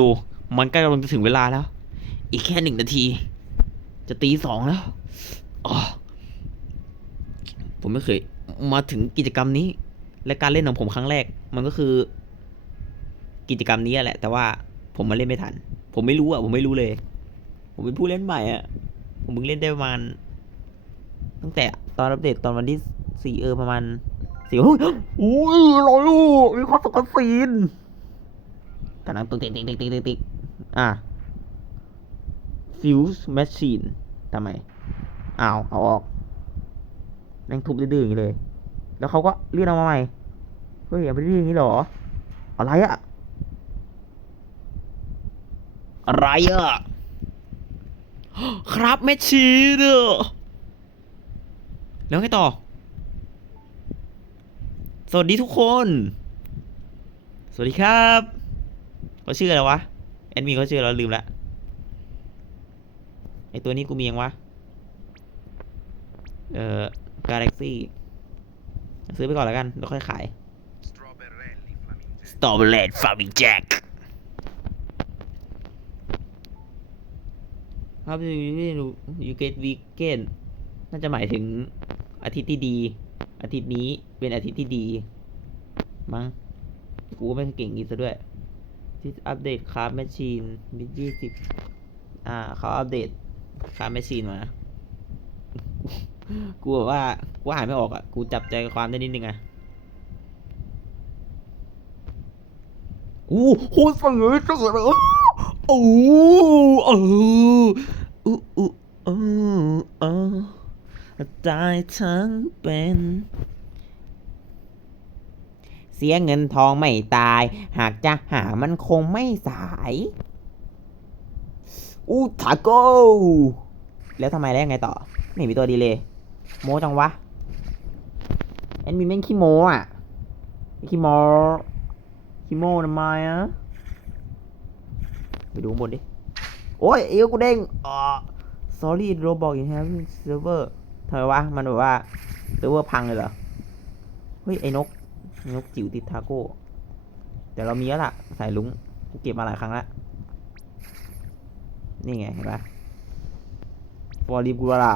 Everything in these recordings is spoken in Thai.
ดู มันใกล้กำลังจะถึงเวลาแล้ว อีกแค่หนึ่งนาที จะตีสองแล้วอ๋อผมไม่เคย มาถึงกิจกรรมนี้ และการเล่นของผมครั้งแรก มันก็คือ กิจกรรมนี้แหละ แต่ว่าผมมาเล่นไม่ทัน ผมไม่รู้อะ ผมไม่รู้เลย ผมเป็นผู้เล่นใหม่อะ ผมเพิ่งเล่นได้ประมาณ ตั้งแต่ตอนอัปเดตตอนวันที่สี่เออประมาณสี่โอ้ยโอ้ยรอลูกมีความสกซีน กำลังตุ๊กติ๊กติ๊กติ๊กติ๊กติ๊กติ๊กอะ fuse machine ทำไมอ้าวเอาออกแม่งทุบดื้อๆอย่างนี้เลย แล้วเขาก็เลื่อนเอามาใหม่ เฮ้ยเอาไปดื้ออย่างนี้หรอ อะไรอะอะไรอะครับแมชชีนอะแล้วไงต่อ สวัสดีทุกคน สวัสดีครับ เขาชื่ออะไรวะ แอดมินเขาชื่ออะไรลืมละไอตัวนี้กูมียังวะ เอ่อ Galaxy ซื้อไปก่อนแล้วกัน แล้วค่อยขาย Strawberry Flamington. Strawberry Farming Jack ครับยูเกตวีเกนน่าจะหมายถึงอาทิตย์ที่ดี อาทิตย์นี้เป็นอาทิตย์ที่ดี มั้ง กูก็ไม่เก่งอีกซะด้วย ที่อัปเดตคาร์แมชชีนมียี่สิบอ่าเขาอัปเดตคาร์แมชชีนมา กูแบบว่ากูอ่านไม่ออกอะ กูจับใจความได้นิดนึงอะอู้หูเสือเสือโอ้เอออู้อู้เออเออตายทั้งเป็น สียเงินทองไม่ตาย หากจะหามันคงไม่สาย อู้ทาโก้แล้วทำไมได้ยังไงต่อ ไม่มีตัวดีเลยโมจังวะ แอนมีแม่งขี้โมอะขี้โมคิโมทำไมอะไปดูบนดิ โอ้ยเอวกูเด้งอ๋อ sorry robot you have server ทำไมวะ มันแบบว่าเซิร์ฟเวอร์พังเลยเหรอ เฮ้ย ไอ้นก นกจิ๋วติดทาโก้แต่เรามีแล้วล่ะ สายลุงกูเก็บมาหลายครั้งแล้วนี่ไงเห็นปะฟอร์รีบูรา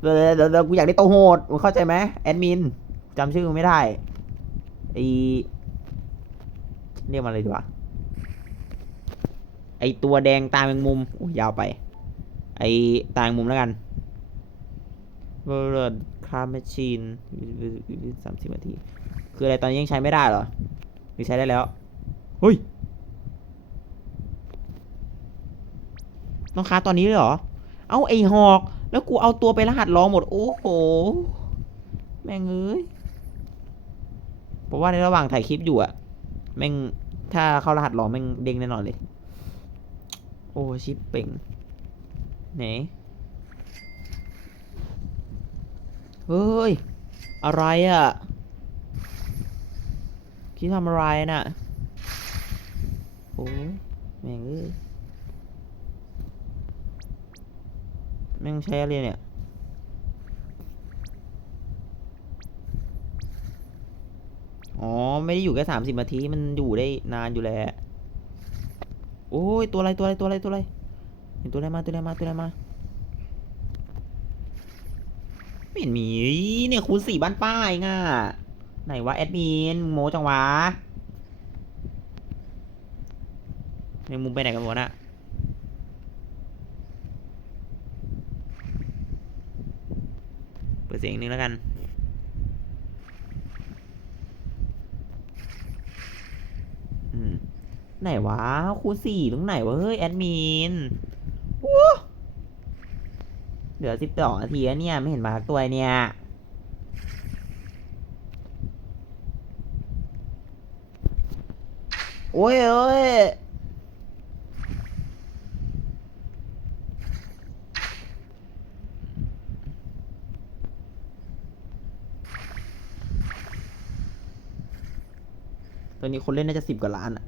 เดี๋ยวเดี๋ยวเดี๋ยวกูอยากได้โตโหดมึงเข้าใจไหมแอดมินจำชื่อไม่ได้ไอเรียกมันอะไรดีวะไอตัวแดงตาแมงมุมโอ้ยยาวไป ไอตาแมงมุมแล้วกันเวอ คาร์แมชชีนสามสิบนาที คืออะไรตอนนี้ยังใช้ไม่ได้เหรอ หรือใช้ได้แล้ว เฮ้ย ต้องค้าตอนนี้เลยเหรอ เอาไอหอก แล้วกูเอาตัวไปรหัสรองหมด โอ้โห แม่งเอ้ยเพราะว่าในระหว่างถ่ายคลิปอยู่อะแม่ง ถ้าเข้ารหัสหลอมแม่งเด้งแน่นอนเลย โอ้ชิปเป่งไหน เฮ้ย อะไรอะ่ะ คิดทำอะไรน่ะ โอ้ยแม่งเอ้ยแม่งใช้อะไรเนี่ย อ๋อ ไม่ได้อยู่แค่สามสิบนาที มันอยู่ได้นานอยู่แหละ โอ้ย ตัวอะไร ตัวอะไร ตัวอะไร ตัวอะไร เห็นตัวอะไรมา ตัวอะไรมา ตัวอะไรมา ไม่เห็นมีเนี่ยคูณสี่บ้านป้ายง่ะไหนวะแอดมินโมจังวะในมุมไปไหนกันหมดน่ะเปิดเสียงนึงแล้วกันไหนวะคูณสี่ตรงไหนวะเฮ้ยแอดมิน ลือสิบสองนาทีแล้วเนี่ย ไม่เห็นมาสักตัวเนี่ยโอ้ยโอ้ยตอนนี้คนเล่นน่าจะสิบกว่าล้านอะ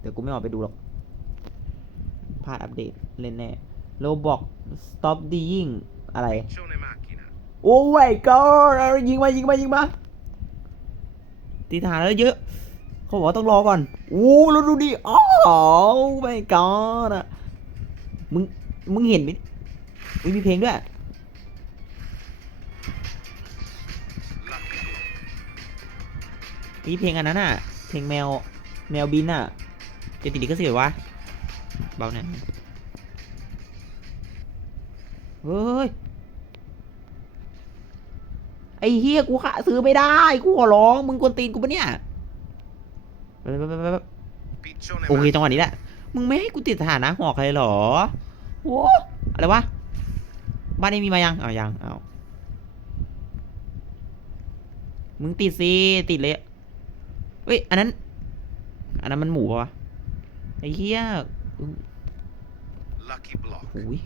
เดี๋ยวกูไม่ออกไปดูหรอก พลาดอัปเดตเล่นแน่ โลบอก stop dying อะไร C'è una macchina. โอ้ยก็ยิงมายิงมายิงมาตีทหารแล้วเยอะ เขาบอกว่าต้องรอก่อนอู้แล้วดูดิอ๋อไม่กอดอะมึงมึงเห็นไหมอุ๊ยมีเพลงด้วยมีเพลงอันนั้นอะ เพลงแมว แมวบินอะจะติดลิขสิทธิ์วะเบาหน่อย เฮ้ย ไอ้เฮียกูขาซื้อไม่ได้ กูขอร้อง มึงกวนตีนกูปะเนี่ยแป๊บแป๊บแป๊บแป๊บ Piccione โอเคจังหวะนี้แหละ มึงไม่ให้กูติดสถานะหอกใครเหรอโว้อะไรวะ บ้านนี้มีมายังเอายังเอามึงติดสิติดเลยเฮ้ย อันนั้น อันนั้นมันหมูปะวะไอ้เหี้ย Lucky block. โอ้ย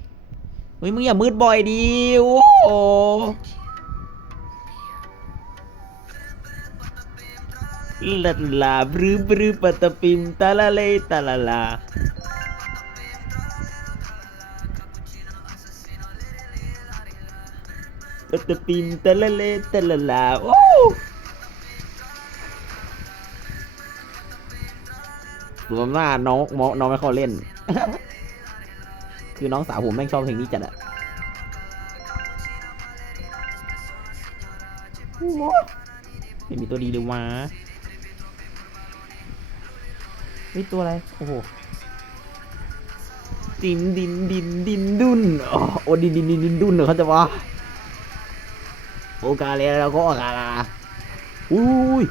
เฮ้ยมึงอย่ามืดบ่อยดิโอ้โหลาลาบรืบรืปะตะปิมตาลาเลตาลาลาปะตะปิมตะละเลตะละลาโอ้รวมหน้าน้องน้องน้องไม่เข้าเล่น คือน้องสาวผมแม่งชอบเพลงนี้จัดอะโอ้โหไม่มีตัวดีเลยวะเฮ้ยตัวอะไร โอ้โห ดินดินดินดินดุนอ๋อโอ้ดินดินดินดินดุนเหรอเขาใจะว่าโอกาเลยแล้วก็โอกาลาอุ้ย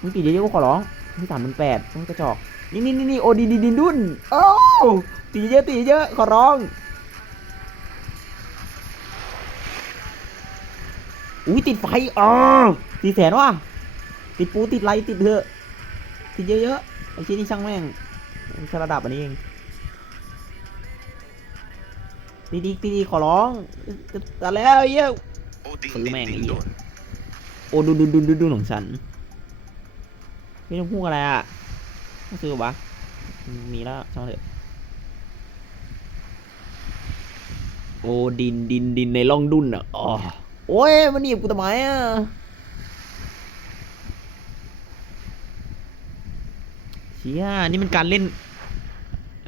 มึงตีเยอะๆก็ขอร้องนี่สามหมื่นแปดมึงกระจอก นี่นี่นี่นี่โอดีดีดินดุนโอ้าว ตีเยอะตีเยอะขอร้องอุ้ยติดไฟอ๋อตีแสนว่ะติดปูติดไลท์ติดเถอะติดเยอะๆไอ้เชี่ยนี่ช่างแม่งแค่ระดับอันนี้เองตีดีตีดีขอร้องจะจะแล้วไอ้เหี้ย Odin Full din man, din iya. don. โอ้ดูดูดูดูดูของฉันไม่ต้องพูดอะไรอะต้องซื้อปะมีแล้วช่างมันเถอะ อ้ดินดินดินในร่องดุนอะอ๋อโอ้ยมันหนีบกูทำไมอะเชี่ยนี่มันการเล่น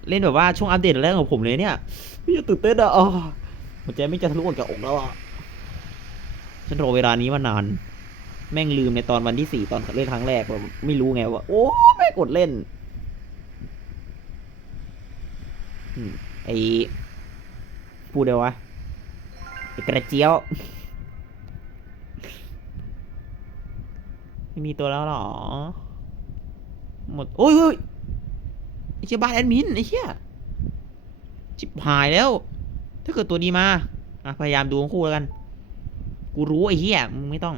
เล่นแบบว่าช่วงอัปเดตแรกของผมเลยเนี่ยพี่จะตื่นเต้นอะอ๋อหัวใจไม่จะทะลุออกจากอกแล้วอะฉันรอเวลานี้มานาน แม่งลืมในตอนวันที่สี่ตอนเล่นครั้งแรกแบบไม่รู้ไงว่า โอ้แม่งกดเล่นอืมไอ พูดเดี๋ยววะไอกระเจียว ไม่มีตัวแล้วหรอ หมด โอ้ยโอ้ยไอเชี่ยบ้านแอดมินไอเชี่ยชิบหายแล้ว ถ้าเกิดตัวนี้มาอะพยายามดูทั้งคู่แล้วกัน กูรู้ไอ้เหี้ยมึงไม่ต้อง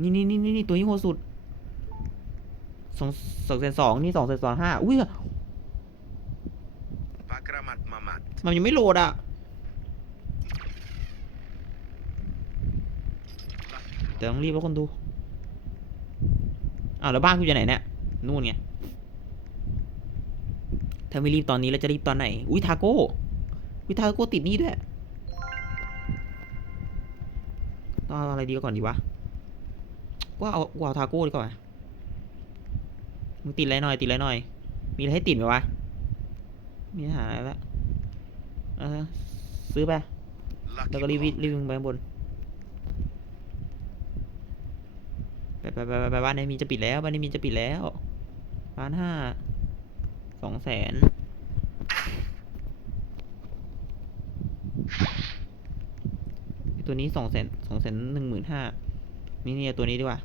นี่นี่นี่นี่ตัวนี้โหดสุดสองสองแสนสองนี่สองแสนสองห้าอุ้ย มันยังไม่โหลดอะ แต่ต้องรีบแล้วคนดู อ้าวแล้วบ้านกูอยู่ไหนเนี่ย นู่นไง ถ้าไม่รีบตอนนี้แล้วจะรีบตอนไหน อุ้ยทาโก้ อุ้ยทาโก้ติดนี่ด้วยต้องเอาอะไรดีก่อนดีวะว่าเอากูเอาทาโก้ดีกว่า มึงติดอะไรหน่อยติดอะไรหน่อย มีอะไรให้ติดไหมวะ มีปัญหาอะไรละ เออซื้อไป Lucky แล้วก็รีบ block. รีบลงไปข้างบนไปไปไปไปไปบ้านนี้มีจะปิดแล้วบ้านนี้มีจะปิดแล้วล้านห้าสองแสนตัวนี้สองแสนสองแสนหนึ่งหมื่นห้านี่นี่เอาตัวนี้ดีกว่า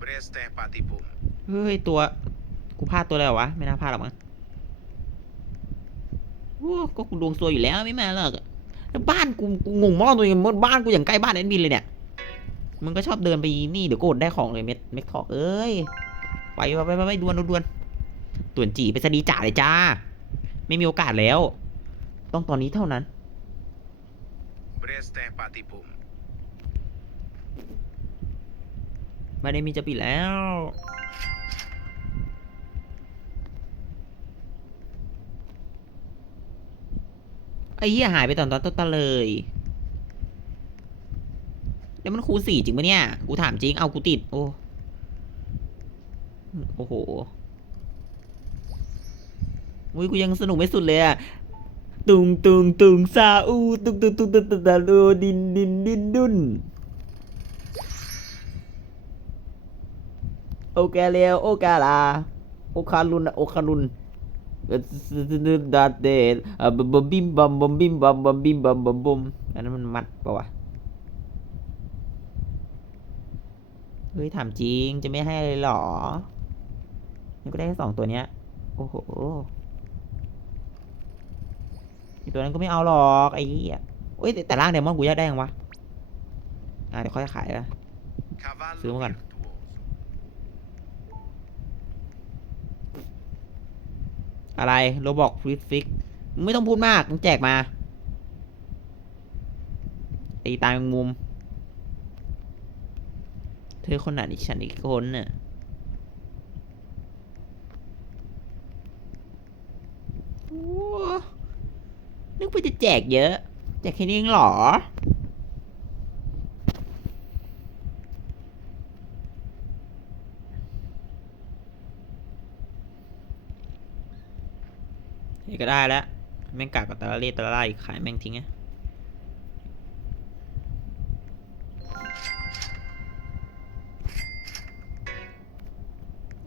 Breste patipum. เฮ้ยตัวกูพลาดตัวอะไรวะ ไม่น่าพลาดหรอกมั้งโอ้ ก็กูดวงซวยอยู่แล้วไม่มาหรอกแล้วบ้านกูกูงงมากตัวเองบ้านกูอย่างใกล้บ้านแอดมินเลยเนี่ยมึงก็ชอบเดินไปนี่เดี๋ยวกดได้ของเลยเม็ดเม็ดทอกเอ้ยไปไปไปไปดวนดวนต่วนจีไปสดีจ่าเลยจ้า ไม่มีโอกาสแล้ว ต้องตอนนี้เท่านั้นไม่ได้มีจะปิดแล้ว ไอ้เหี้ยหายไปตอนตอนต้นเลย แล้วมันคูสี่จริงปะเนี่ย กูถามจริง เอากูติด โอ้ โอ้โหอุ้ยกูยังสนุกไม่สุดเลยอะตุงตุงตุงซาอูตุงตุงตุงตุงตุงตาลูดินดินดินดุนโอแกเลียวโอแกลา โอคารุนโอคารุน ดาเดดบัมบิมบัมบัมบิมบัมบัมบิมบัมบัมบัมอันนั้นมันมัดปะวะเฮ้ยถามจริงจะไม่ให้เลยเหรอนี่ก็ได้แค่สองตัวเนี้ย โอ้โหอีตัวนั้นก็ไม่เอาหรอกไอ้เหี้ยโอ้ยแต่แต่ร่างเดมอนกูอยากได้ยังวะ อะเดี๋ยวค่อยขายละ Cavallo Sì, magari. virtuoso. อ อะไรโรบอกฟรีฟิกไม่ต้องพูดมากมึงแจกมาไอตายมุม เธอคนไหนอีกฉันอีกคนน่ะนึกว่าจะแจกเยอะ แจกแค่นี้เองหรอ นี่ก็ได้แล้ว แม่งกากกับตาละเล่ตาละล่าอีกขายแม่งทิ้งไง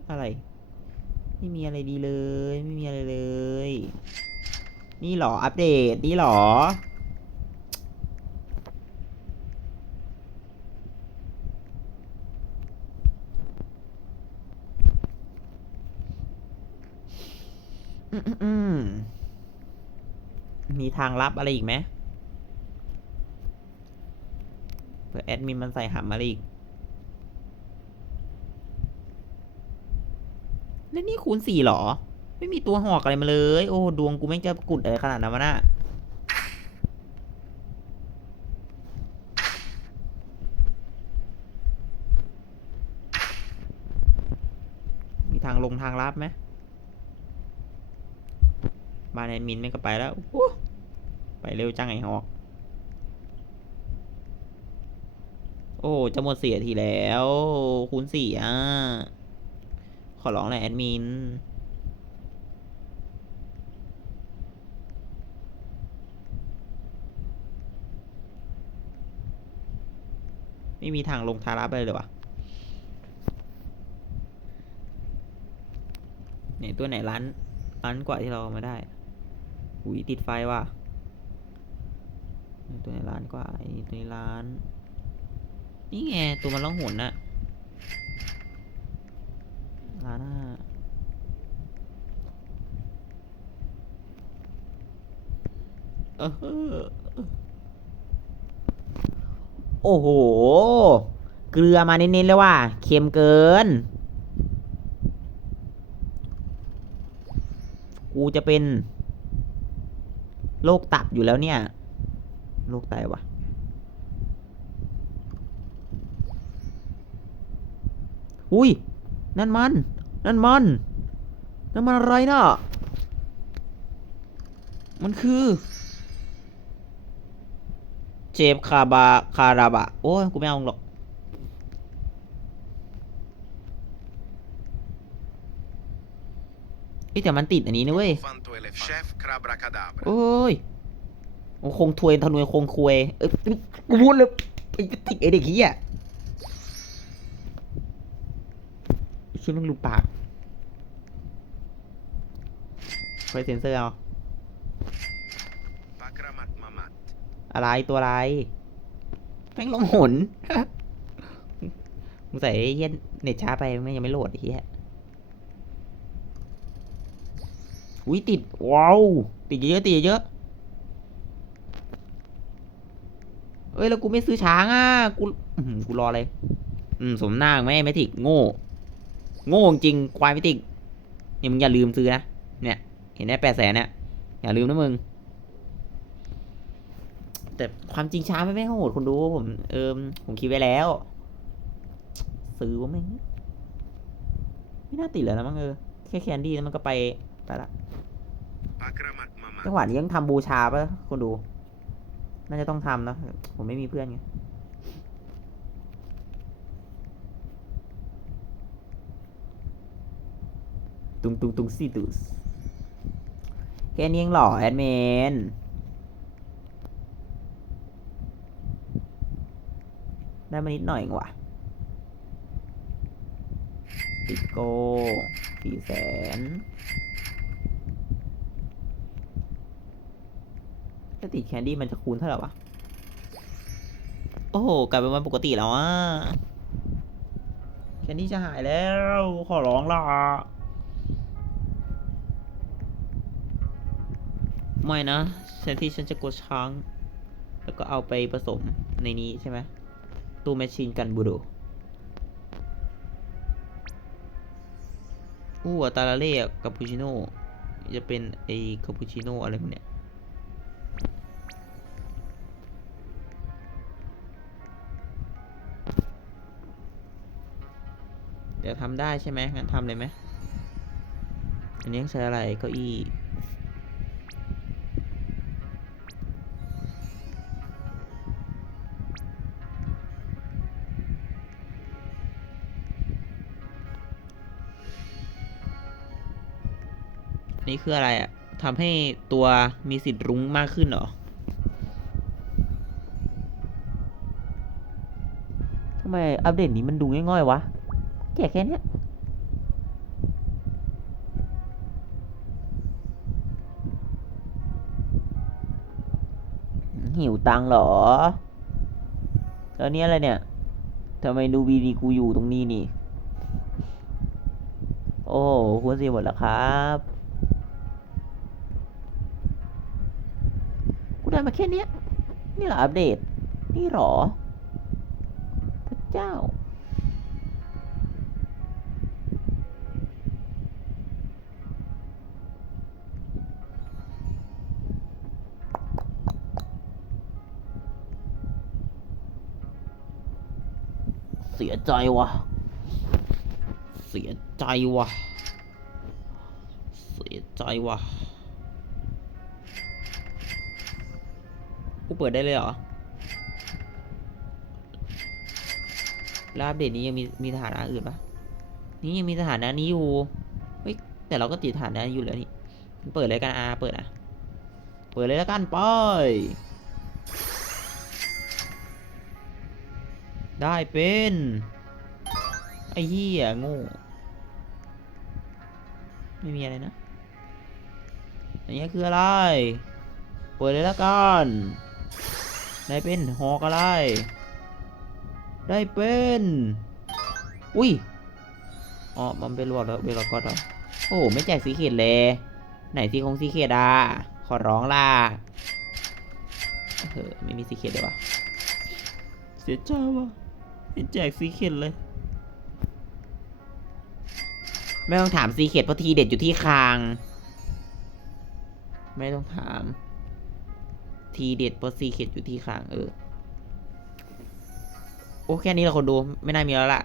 อะไร ไม่มีอะไรดีเลย ไม่มีอะไรเลย นี่หรอ อัปเดต นี่หรอมอืมอืมมี ทางลับอะไรอีกไหมเผื่อแอดมินมันใส่หำอะไรอีก แล้วนี่คูณสี่หรอ ไม่มีตัวหอกอะไรมาเลย โอ้ ดวงกูแม่งจะกุดอะไรขนาดนั้นวะน่ะมีทางลงทางลับไหมบ้านแอดมินไม่ก็ไปแล้ว ไปเร็วจังไอ้หอก โอ้จะหมดเสียทีแล้ว คูณสี่อะ ขอร้องแหละแอดมิน ไม่มีทางลงทารับเลยหรอวะไหนตัวไหนร้านร้านกว่าที่เราเอามาได้ อุ้ยติดไฟว่ะ ตัวนี้ร้านกว่าไอ้ตัวนี้ร้าน นี่ไงตัวมันล่องหนน่ะร้านห้าเออโอ้โห เกลือมาเน้นๆเลยว่ะเค็มเกิน กูจะเป็นโรคตับอยู่แล้วเนี่ย โรคไตวะอุ้ย นั่นมัน นั่นมัน นั่นมันอะไรน่ะ มันคือ เจฟคาบาคาราบะ โอ้ยกูไม่เอาหรอกเอ้ยแต่มันติดอันนี้นะเว้ย Fanto elefante. Chef Crabra-Cadabra. โอ้ยโอ้ คงทวยทนวยคงควยเอ้ยกูพูดเลยไอ้ติดไอ้เด็กเฮียไอ้ชิ้นมึงรูปากคอยเซ็นเซอร์เอาอะไรตัวอะไรแม่งลงหนมึงใส่เฮียเน็ตช้าไปแม่งยังไม่โหลดไอ้เฮียอุ้ยติด ว้าว ติดเยอะติดเยอะๆ เอ้ยแล้วกูไม่ซื้อช้างอะกูอื้อหือกูรอเลยอืมสมหน้าไหมไม่ติกโง่ โง่จริงควายไม่ติกเนี่ยมึงอย่าลืมซื้อนะเนี่ย เห็นไหมแปดแสนเนี่ยอย่าลืมนะมึง แต่ความจริงช้าไม่แม่งโหดคนดูผม เออผมคิดไว้แล้ว ซื้อว่าแม่งไม่น่าติดเลยนะมั้งเออแค่แคนดี้แล้วมันก็ไปไปละ Pakramat จั Mamat. งหวะนี้ยังทำบูชาปะคนดู น่าจะต้องทำนะ ผมไม่มีเพื่อนไงตุงตุงตุงซีตุสแค่นี้ยังหรอแอดมินได้มานิดหน่อยงวะติโก้สี่แสน ติแคนดี้มันจะคูณเท่าไหร่วะ โอ้โห กลายเป็นวันปกติแล้วอะ แคนดี้จะหายแล้ว ขอร้องล่ะไม่นะแทนที่ฉันจะกดช้าง แล้วก็เอาไปผสมในนี้ใช่ไหมตู้แมชชีนกันบูโดอู้อัตาลาเล่กับคาปูชิโน่จะเป็นไอ้คาปูชิโน่อะไรพวกเนี้ย ทำได้ใช่ไหมงั้นทำเลยไหมอันนี้ต้องใช้อะไรเก้าอี้นี่คืออะไรอะทำให้ตัวมีสิทธิ์รุ้งมากขึ้นเหรอทำไมอัปเดตนี้มันดูง่อยๆวะ แจกแค่นี้หิวตังเหรอ แล้วนี่อะไรเนี่ยทำไมดูวีดีกูอยู่ตรงนี้นี่ โอ้หคุณสีหมดแล้วครับ กูได้มาแค่นี้นี่เหรออัปเดต นี่เหรอ พระเจ้า ใจวะเสียใจวะเสียใจวะกูเปิดได้เลยเหรอแล้วอัปเดตนี้ยังมีมีสถานะอื่นปะนี่ยังมีสถานะนี้อยู่ เฮ้ย แต่เราก็ติดสถานะอยู่แล้วนี่ เปิดเลยกันอาเปิดอะ เปิดเลยแล้วกันไป ได้เป็น ไอ้เหี้ยโง่ไม่มีอะไรนะ อันนี้คืออะไร เปิดเลยแล้วกันได้เป็นหอกอะไร ได้เป็น อุ้ย อ๋อ มันเป็นรวดแล้วเวลาก็ต่อโอ้โห ไม่แจกสีเขียดเลย ไหนสีคงสีเขียดอะ ขอร้องล่ะเออไม่มีสีเขียดเลยวะเสียใจว่ะ ไม่แจกสีเขียดเลย ไม่ต้องถามซีเขียดเพราะทีเด็ดอยู่ที่คาง ไม่ต้องถาม ทีเด็ดเพราะซีเขียดอยู่ที่คางเออ โอ้แค่นี้เราคนดูไม่น่ามีแล้วล่ะ